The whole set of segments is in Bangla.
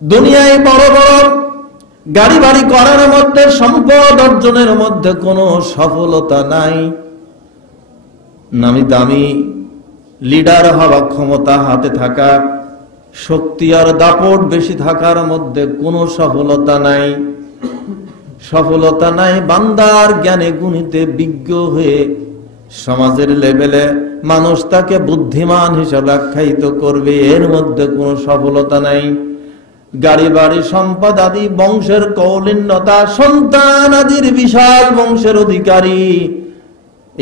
দুনিয়ায় বড় বড় গাড়ি বাড়ি করার মধ্যে, সম্পদ অর্জনের মধ্যে কোনো সফলতা নাই। নামি দামি লিডার হওয়া, ক্ষমতা হাতে থাকা, শক্তি আর দাপট বেশি থাকার মধ্যে কোনো সফলতা নাই। সফলতা নাই বান্দার জ্ঞানে গুণিতে বিজ্ঞ হয়ে সমাজের লেভেলে মানুষ তাকে বুদ্ধিমান হিসাবে আখ্যায়িত করবে, এর মধ্যে কোনো সফলতা নাই। গাড়ি বাড়ি সম্পদ আদি, বংশের কৌলিন্যতা, সন্তান আদির বিশাল বংশের অধিকারী,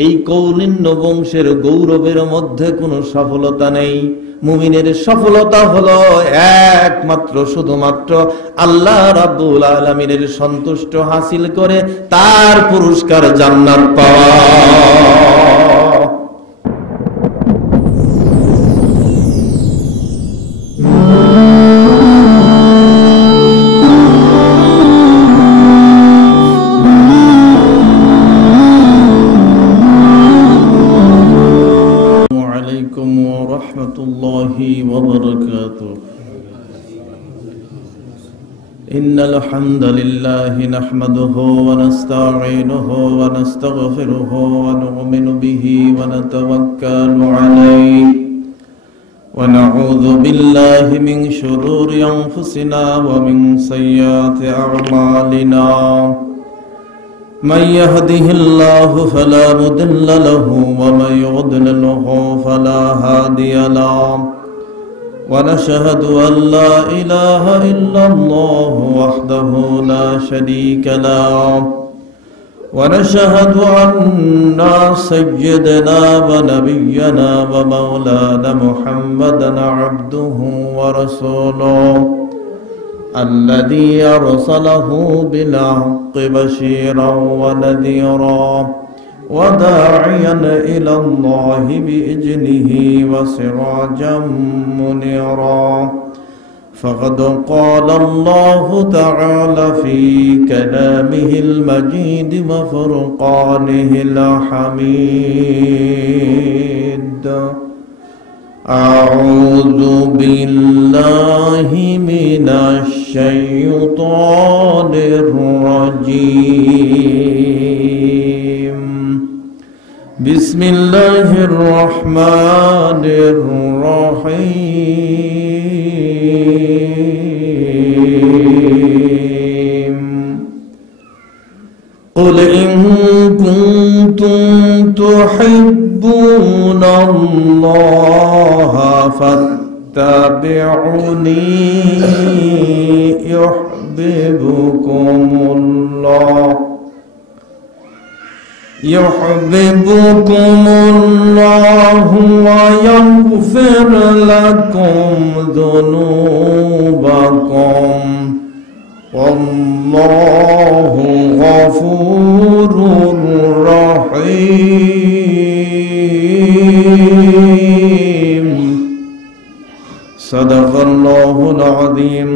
এই কৌলিন্য বংশের গৌরবের মধ্যে কোনো সফলতা নেই। মুমিনের সফলতা হলো একমাত্র শুধুমাত্র আল্লাহ রাব্বুল আলামিনের সন্তুষ্ট হাসিল করে তার পুরস্কার জান্নাত পাওয়া। إن الحمد لله نحمده ونستعينه ونستغفره ونؤمن به ونتوكل عليه ونعوذ بالله من شرور أنفسنا ومن سيئات أعمالنا من يهده الله فلا مضل له ومن يضلله فلا هادي له ونشهد أن لا إله إلا الله وحده لا شريك له ونشهد أن سيدنا ونبينا ومولانا محمدا عبده ورسوله الذي أرسله بالحق بشيرا ونذيرا وداعيا إلى الله بإذنه وسراجا منيرا فقد قال الله تعالى في كلامه المجيد وفرقانه الحميد أعوذ بالله من الشيطان الرجيم بسم الله الرحمن الرحيم قل إن كنتم تحبون الله فاتبعوني يحببكم الله ويغفر لكم ذنوبكم والله غفور رحيم صدق الله العظيم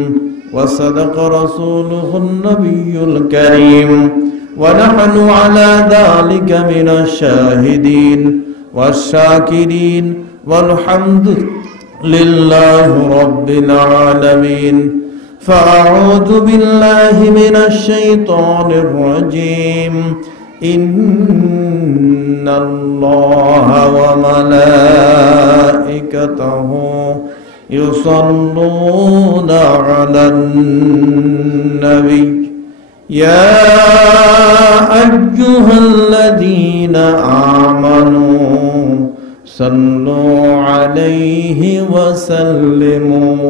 وصدق رسوله النبي الكريم ونحن على ذلك من الشاهدين والشاكرين والحمد لله رب العالمين فأعوذ بالله من الشيطان الرجيم إن الله وملائكته يصلون على النبي يا أيها الذين آمنوا صلوا عليه وسلموا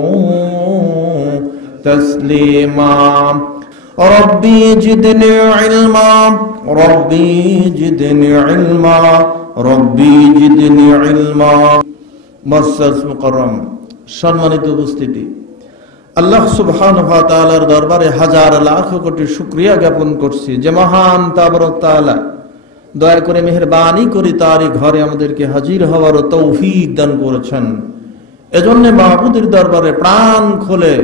تسليما ربي زدني علما ربي زدني علما ربي زدني علما মুআজ্জাজ মুকাররম সম্মানিত উপস্থিতি, আল্লাহ সুবহানাহু ওয়া তাআলার দরবারে হাজার লাখ কোটি শুকরিয়া জ্ঞাপন করছি যে মহান তাবারক তাআলা দয়া করে মেহেরবানি করে তারই ঘরে আমাদেরকে হাজির হওয়ার তৌফিক দান করেছেন। এজন্য মাহবুদের দরবারে প্রাণ খুলে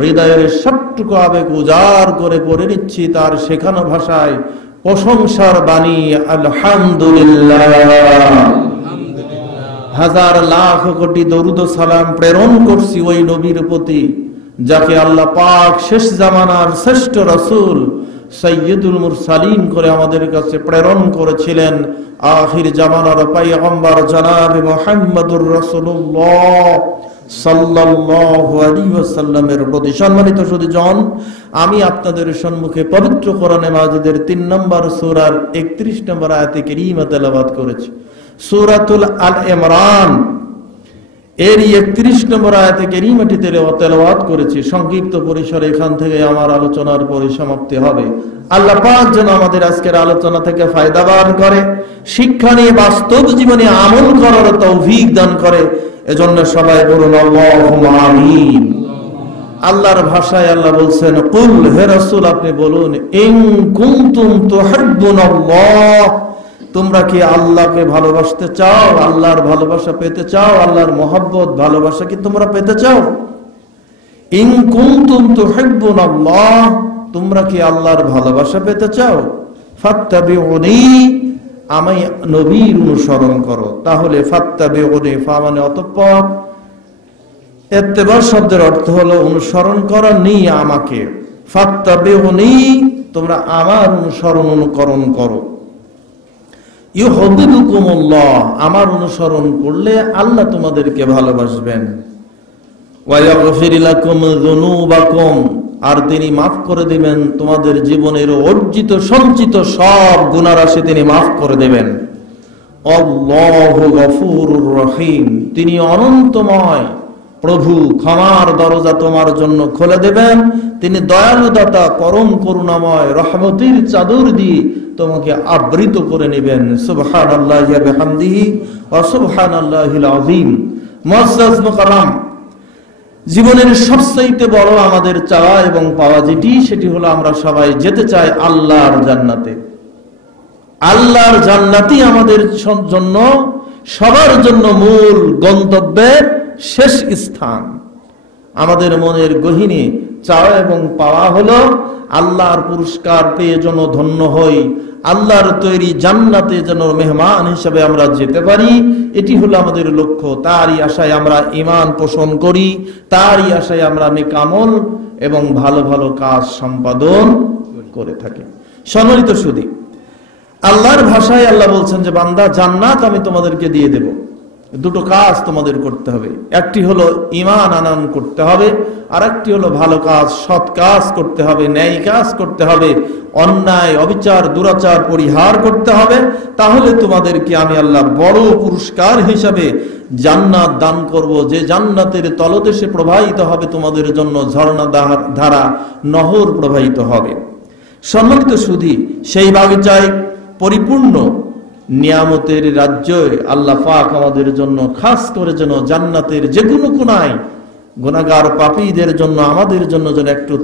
হৃদয়ের সবটুকু আবেগ উজাড় করে পড়ে নিচ্ছি তার শেখানো ভাষায় প্রশংসার বাণী আলহামদুলিল্লাহ। হাজার লাখ কোটি দরুদ ও সালাম প্রেরণ করছি ওই নবীর প্রতি যাকে আল্লাহ পাক শেষ জামানার শ্রেষ্ঠ রাসূল সাইয়্যিদুল মুরসালিন করে আমাদের কাছে প্রেরণ করেছিলেন, আখির জামানার পয়গম্বর জনাব মুহাম্মদুর রাসূলুল্লাহ সাল্লাল্লাহু আলাইহি ওয়াসাল্লামের প্রতি। সম্মানিত সুধীজন, আমি আপনাদের সম্মুখে পবিত্র কোরআনে মাজিদের 3 নম্বর সূরার 31 নম্বর আয়াতে কারীমা তেলাওয়াত করেছি। সূরাতুল আল ইমরান এর 31 নম্বর আয়াতে কারীমাটি তেলাওয়াত করেছি। সংক্ষিপ্ত পরিসরে এখান থেকে আমার আলোচনার পরিসমাপ্তি হবে। আল্লাহ পাক যেন আমাদের আজকের আলোচনা থেকে ফায়দাবান করে, শিক্ষা নিয়ে বাস্তব জীবনে আমল করার তৌফিক দান করে। এজন্য সবাই বলুন আল্লাহুম্মা আমিন। আল্লাহর ভাষায় আল্লাহ বলছেন, কুল, হে রাসূল আপনি বলুন, ইন কুনতুম তুহিব্বুনাল্লাহ, তোমরা কি আল্লাহকে ভালোবাসতে চাও, আল্লাহর ভালোবাসা পেতে চাও, আল্লাহর মহব্বত ভালোবাসা কি তোমরা পেতে চাও? ইন কুনতুম তুহিব্বুনাল্লাহ, তোমরা কি আল্লাহর ভালোবাসা পেতে চাও? ফাত্তাবিউনি, আমি নবীর অনুসরণ করো। তাহলে ফাত্তাবিউনি, ফা মানে অতঃপর, ইত্তিবা শব্দের অর্থ হলো অনুসরণ করা, নি আমাকে। ফাত্তাবিউনি, তোমরা আমার অনুকরণ করো। ইউহিব্বুকুমুল্লাহ, আমার অনুসরণ করলে আল্লাহ তোমাদেরকে ভালোবাসবেন। ওয়া ইয়াগফির লাকুম যুনুবাকুম, আর তিনি মাফ করে দিবেন তোমাদের জীবনের অর্জিত সঞ্চিত সব গুনাহ রাশি তিনি মাফ করে দেবেন। আল্লাহু গফুরুর রহিম, তিনি অনন্তময় প্রভু, ক্ষমার দরজা তোমার জন্য খুলে দেবেন। তিনি দয়ালু দাতা, পরম করুণাময়, রহমতের চাদর দিয়ে তোমাকে আবৃত করে নেবেন। সুবহানাল্লাহি ওয়া বিহামদিহি ওয়া সুবহানাল্লাহিল আযীম। মুআজ্জাজ মুকাররম, জীবনের সবচেয়ে বড় আমাদের চাওয়া এবং পাওয়া যেটি, সেটি হলো আমরা সবাই যেতে চাই আল্লাহর জান্নাতে। আল্লাহর জান্নাতই আমাদের জন্য, সবার জন্য মূল গন্তব্যের শেষ স্থান। আমাদের মনের গহীনে চাওয়া এবং পাওয়া হলো আল্লাহর পুরস্কার পেয়ে যেন ধন্য হই, আল্লাহর তৈরি জান্নাতে যেন মেহমান হিসেবে আমরা যেতে পারি। এটি হলো আমাদের লক্ষ্য। তারই আশায় আমরা ঈমান পোষণ করি, তারই আশায় আমরা নেক আমল এবং ভালো ভালো কাজ সম্পাদন করে থাকি। সম্মানিত সুধী, আল্লাহর ভাষায় আল্লাহ বলছেন যে বান্দা, জান্নাত আমি তোমাদেরকে দিয়ে দেব। দুটো কাজ তোমাদের করতে হবে। একটি হলো ঈমান আনয়ন করতে হবে, আর একটি হলো ভালো কাজ, সৎ কাজ করতে হবে, ন্যায় কাজ করতে হবে, অন্যায় অবিচার দুরাচার পরিহার করতে হবে। তাহলে তোমাদেরকে আমি আল্লাহ বড় পুরস্কার হিসাবে জান্নাত দান করব, যে জান্নাতের তলদেশে প্রবাহিত হবে তোমাদের জন্য ঝর্ণা ধারা, নহর প্রবাহিত হবে। সম্মানিত সুধী, সেই বাগিচায় পরিপূর্ণ নিয়ামতের রাজ্যে আল্লাহ পাক আমাদের জন্য খাস করে যেন জান্নাতের যে কোনো কোনায় গুনাহগার পাপীদের জন্য, আমাদের জন্য যেন একটু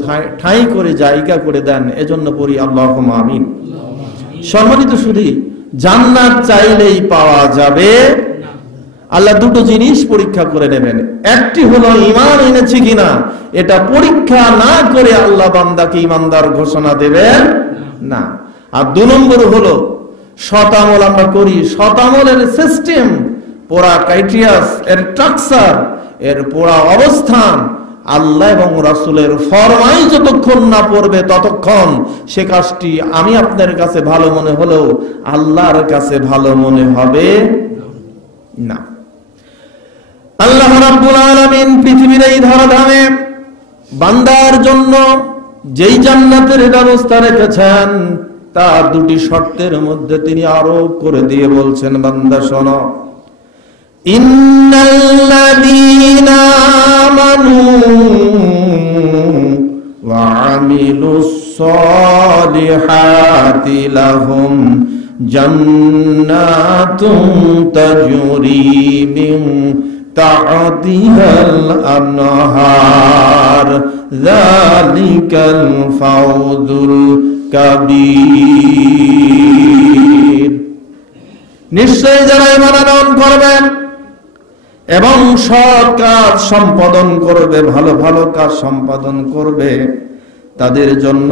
ঠাঁই করে জায়গা করে দেন। এজন্য পড়ি আল্লাহুম্মা আমিন। সম্মানিত সুধী, জান্নাত চাইলেই পাওয়া যাবে। আল্লাহ দুটো জিনিস পরীক্ষা করে নেবেন। একটি হলো ঈমান এনেছে কিনা, এটা পরীক্ষা না করে আল্লাহ বান্দাকে ঈমানদার ঘোষণা দেবেন না। আর 2 নম্বর হলো সৎ আমল আমরা করি, সৎ আমলের সিস্টেম, পোড়া ক্রাইটেরিয়াস, এর স্ট্রাকচার, এর পোড়া অবস্থান আল্লাহ এবং রাসূলের ফরমাই যতক্ষণ না পড়বে ততক্ষণ সে কাজটি আমি আপনার কাছে ভালো মনে হলেও আল্লাহর কাছে ভালো মনে হবে না। আল্লাহ রাব্বুল আলামিন পৃথিবীর এই ধরাধামে বান্দার জন্য যেই জান্নাতের ব্যবস্থা রেখেছেন, তা 2টি শর্তের মধ্যে তিনি আরোপ করে দিয়ে বলছেন, বান্দা শোনো, ইন্নাল্লাযীনা আমানু ওয়া আমিলুস সালিহাতি লাহুম জান্নাতুন তাজরি মিন তাহতিহাল আনহার যালিকাল ফাওজুল কাবীর। নিশ্চয় যারা ঈমান আনয়ন করবেন এবং সৎ কাজ সম্পাদন করবে, ভালো ভালো কাজ সম্পাদন করবে, তাদের জন্য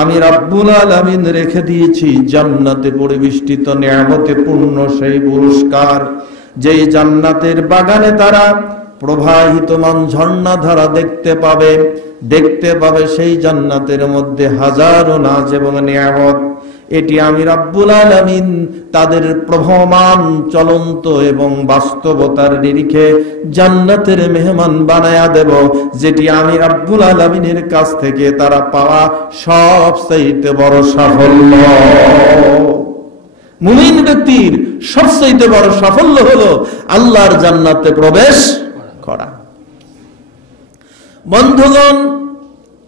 আমি রাব্বুল আলামিন রেখে দিয়েছি জান্নাতে পরিবেষ্টিত নিয়ামতে পূর্ণ সেই পুরস্কার, যেই জান্নাতের বাগানে তারা প্রবাহিতমান ঝর্ণাধারা দেখতে পাবে সেই জান্নাতের মধ্যে হাজারো নাজ এবং নিয়ামত। এটি আমি রাব্বুল আলামিন তাদের প্রবহমান চলন্ত এবং বাস্তবতার নিরিখে জান্নাতের মেহমান বানায়া দেব, যেটি আমি রাব্বুল আলামিনের কাছ থেকে তারা পাওয়া সবচেয়ে বড় সাফল্য। মুমিন ব্যক্তির সবচেয়ে বড় সাফল্য হলো আল্লাহর জান্নাতে প্রবেশ করা। বন্ধুগণ,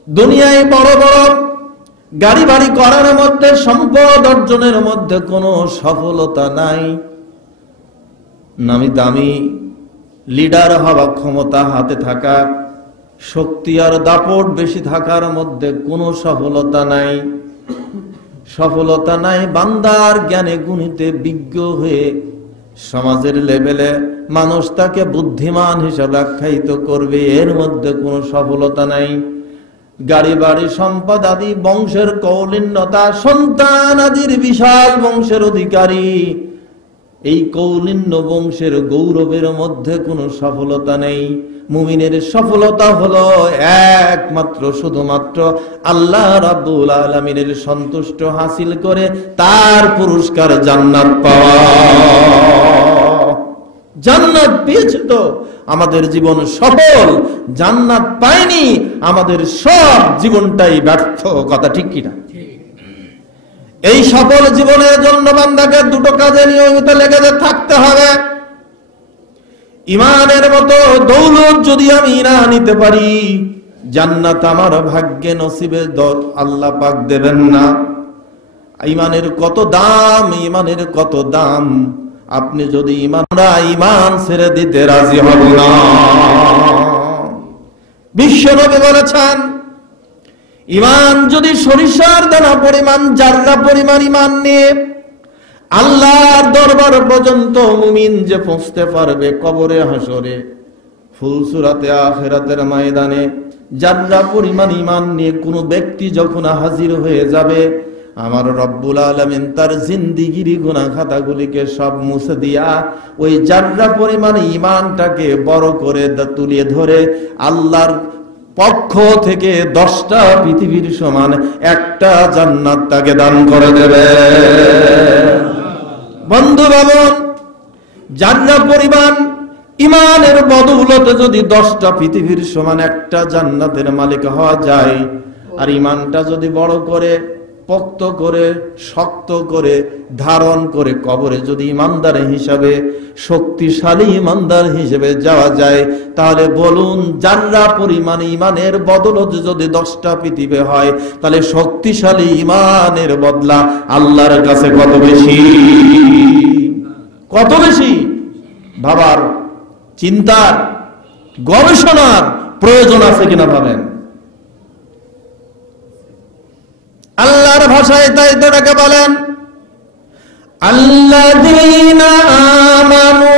দুনিয়ায় বড় বড় গাড়ি বাড়ি করার মধ্যে, সম্পদ অর্জনের মধ্যে কোনো সফলতা নাই। নামি দামি লিডার হওয়া, ক্ষমতা হাতে থাকা, শক্তি আর দাপট বেশি থাকার মধ্যে কোনো সফলতা নাই। সফলতা নাই বান্দার জ্ঞানে গুণিতে বিজ্ঞ হয়ে সমাজের লেভেলে মানুষ তাকে বুদ্ধিমান হিসাবে আখ্যায়িত করবে, এর মধ্যে কোনো সফলতা নাই। গাড়ি বাড়ি সম্পদ আদি, বংশের কৌলিন্যতা, সন্তান আদির বিশাল বংশের অধিকারী, এই কৌলিন্য বংশের গৌরবের মধ্যে কোনো সফলতা নেই। মুমিনের সফলতা হলো একমাত্র শুধুমাত্র আল্লাহ রাব্বুল আলামিনের সন্তুষ্ট হাসিল করে তার পুরস্কার জান্নাত পাওয়া। জান্নাত পেয়েছে তো আমাদের জীবন সফল, জান্নাত পায়নি আমাদের সব জীবনটাই ব্যর্থ। কথা ঠিক কিনা? এই সফল জীবনের জন্য বান্দাকে দুটো কাজে নিয়মিত লেগে থাকতে হবে। ইমানের মতো দৌলত যদি আমি না নিতে পারি, জান্নাত আমার ভাগ্যে নসিবে আল্লাহ পাক দেবেন না। ইমানের কত দাম, ইমানের কত দাম। আপনি যদি ইমান ছেড়ে দিতে রাজি হব না। বিশ্বনবী বলেছেন, ইমান যদি সরিষার দানা পরিমাণ, জাররা পরিমাণ ইমান নিয়ে আল্লাহর দরবার পর্যন্ত মুমিন যে পৌঁছতে পারবে, কবরে হাসরে ফুলসুরাতে আখিরাতের ময়দানে জাররা পরিমাণ ইমান নিয়ে কোনো ব্যক্তি যখন হাজির হয়ে যাবে, আমার রব্বুল আলামিন তার জিন্দিগির গুনাহ খাতাগুলিকে সব মুছে দিয়া ওই জাররা পরিমাণ ইমানটাকে বড় করে তুলিয়ে ধরে আল্লাহর পক্ষ থেকে 10টা পৃথিবীর সমান একটা জান্নাত তাকে দান করে দেবে। বন্ধু বাবন, জাররা পরিমাণ ইমানের বদৌলতে যদি 10টা পৃথিবীর সমান একটা জান্নাতের মালিক হওয়া যায়, আর ইমানটা যদি বড় করে, পোক্ত করে, শক্ত করে ধারণ করে কবরে যদি ইমানদার হিসাবে, শক্তিশালী ইমানদার হিসেবে যাওয়া যায়, তাহলে বলুন জাররা পরিমাণ ইমানের বদলত যদি 10টা পৃথিবী হয়, তাহলে শক্তিশালী ইমানের বদলা আল্লাহর কাছে কত বেশি, কত বেশি। ভাবার, চিন্তার, গবেষণার প্রয়োজন আছে কিনা ভাবেন। আল্লাহর ভাষায় তাই তো এটাকে বলেন আল্লাযীনা আমানু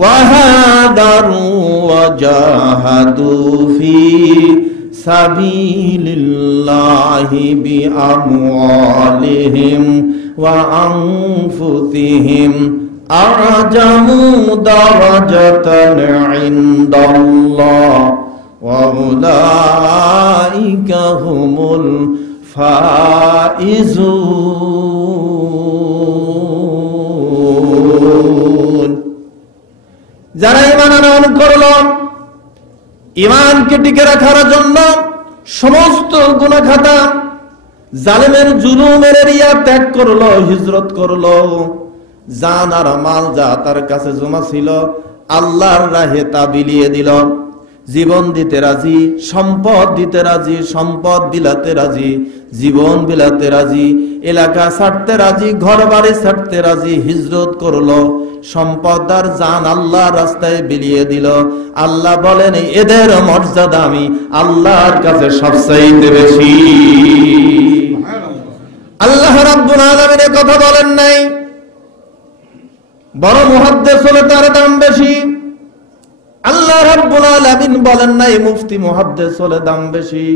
ওয়া হাদারু ওয়া জাহাদু ফি সাবিলিল্লাহি বিআমওয়ালিহিম ওয়া আনফুসিহিম আ'জামু দারাজাতান ইনদাল্লাহ ওয়া উলাইকা হুমুল ফাইজুন। যারা ঈমান আনয়ন করল, ঈমানকে টিকে রাখার জন্য সমস্ত গুনাহ খাতা, জালেমের জুলুমের এরিয়া ত্যাগ করলো, হিজরত করলো, জান আর মাল যা তার কাছে জমা ছিল আল্লাহর রাহে তা বিলিয়ে দিল। জীবন দিতে রাজি, সম্পদ দিতে রাজি, সম্পদ বিলাতে রাজি, জীবন বিলাতে রাজি, এলাকা ছাড়তে রাজি, ঘর বাড়ি ছাড়তে রাজি, হিজরত করলো, সম্পদ আর জান আল্লাহর রাস্তায় বিলিয়ে দিল। আল্লাহ বলেন এদের মর্যাদা আমি আল্লাহর কাছে সবচাইতে বেশি। আল্লাহ রাব্বুল আলামিন কথা বলেন নাই বড় মুহাদ্দিস হলে তার দাম বেশি। আল্লাহ রাব্বুল আলামিন বলেন নাই মুফতি মুহাদ্দিস হলে দাম বেশি,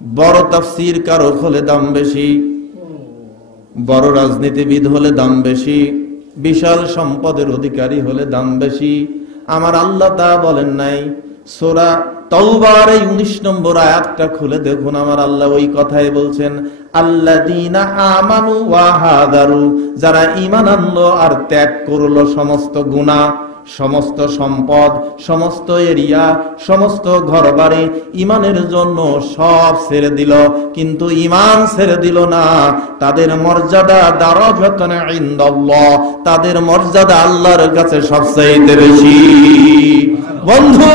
বড় তাফসীর কারক হলে দাম বেশি, বড় রাজনীতিবিদ হলে দাম বেশি, বিশাল সম্পদের অধিকারী হলে দাম বেশি। আমার আল্লাহ তা বলেন নাই। সূরা তাওবার এই 19 নম্বর আয়াতটা খুলে দেখুন, আমার আল্লাহ ওই কথাই বলছেন, আল্লাযীনা আমানু ওয়া হাদারু, যারা ঈমান আনলো আর ত্যাগ করলো সমস্ত গুনাহ, সমস্ত সম্পদ, সমস্ত এরিয়া, সমস্ত ঘরবাড়ি ঈমানের জন্য সব ছেড়ে দিল, কিন্তু ঈমান ছেড়ে দিল না। তাদের মর্যাদা দারাজাতুন ইনদাল্লাহ, তাদের মর্যাদা আল্লাহর কাছে সবচেয়ে বেশি। বন্ধু,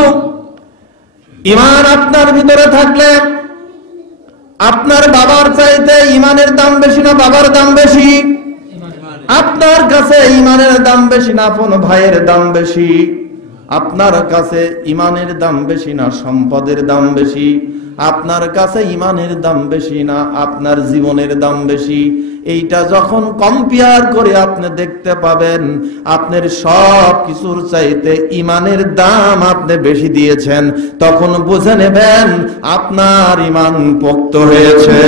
ঈমান আপনার ভিতরে থাকলে আপনার বাবার চাইতে ঈমানের দাম বেশি না বাবার দাম বেশি? আপনার কাছে ঈমানের দাম বেশি না আপন ভাইয়ের দাম বেশি? আপনার কাছে ঈমানের দাম বেশি না সম্পদের দাম বেশি? আপনার কাছে ঈমানের দাম বেশি না আপনার জীবনের দাম বেশি? এইটা যখন কম্পেয়ার করে আপনি দেখতে পাবেন আপনার সব কিছুর চাইতে ঈমানের দাম আপনি বেশি দিয়েছেন, তখন বুঝে নেবেন আপনার ঈমান পোক্ত হয়েছে।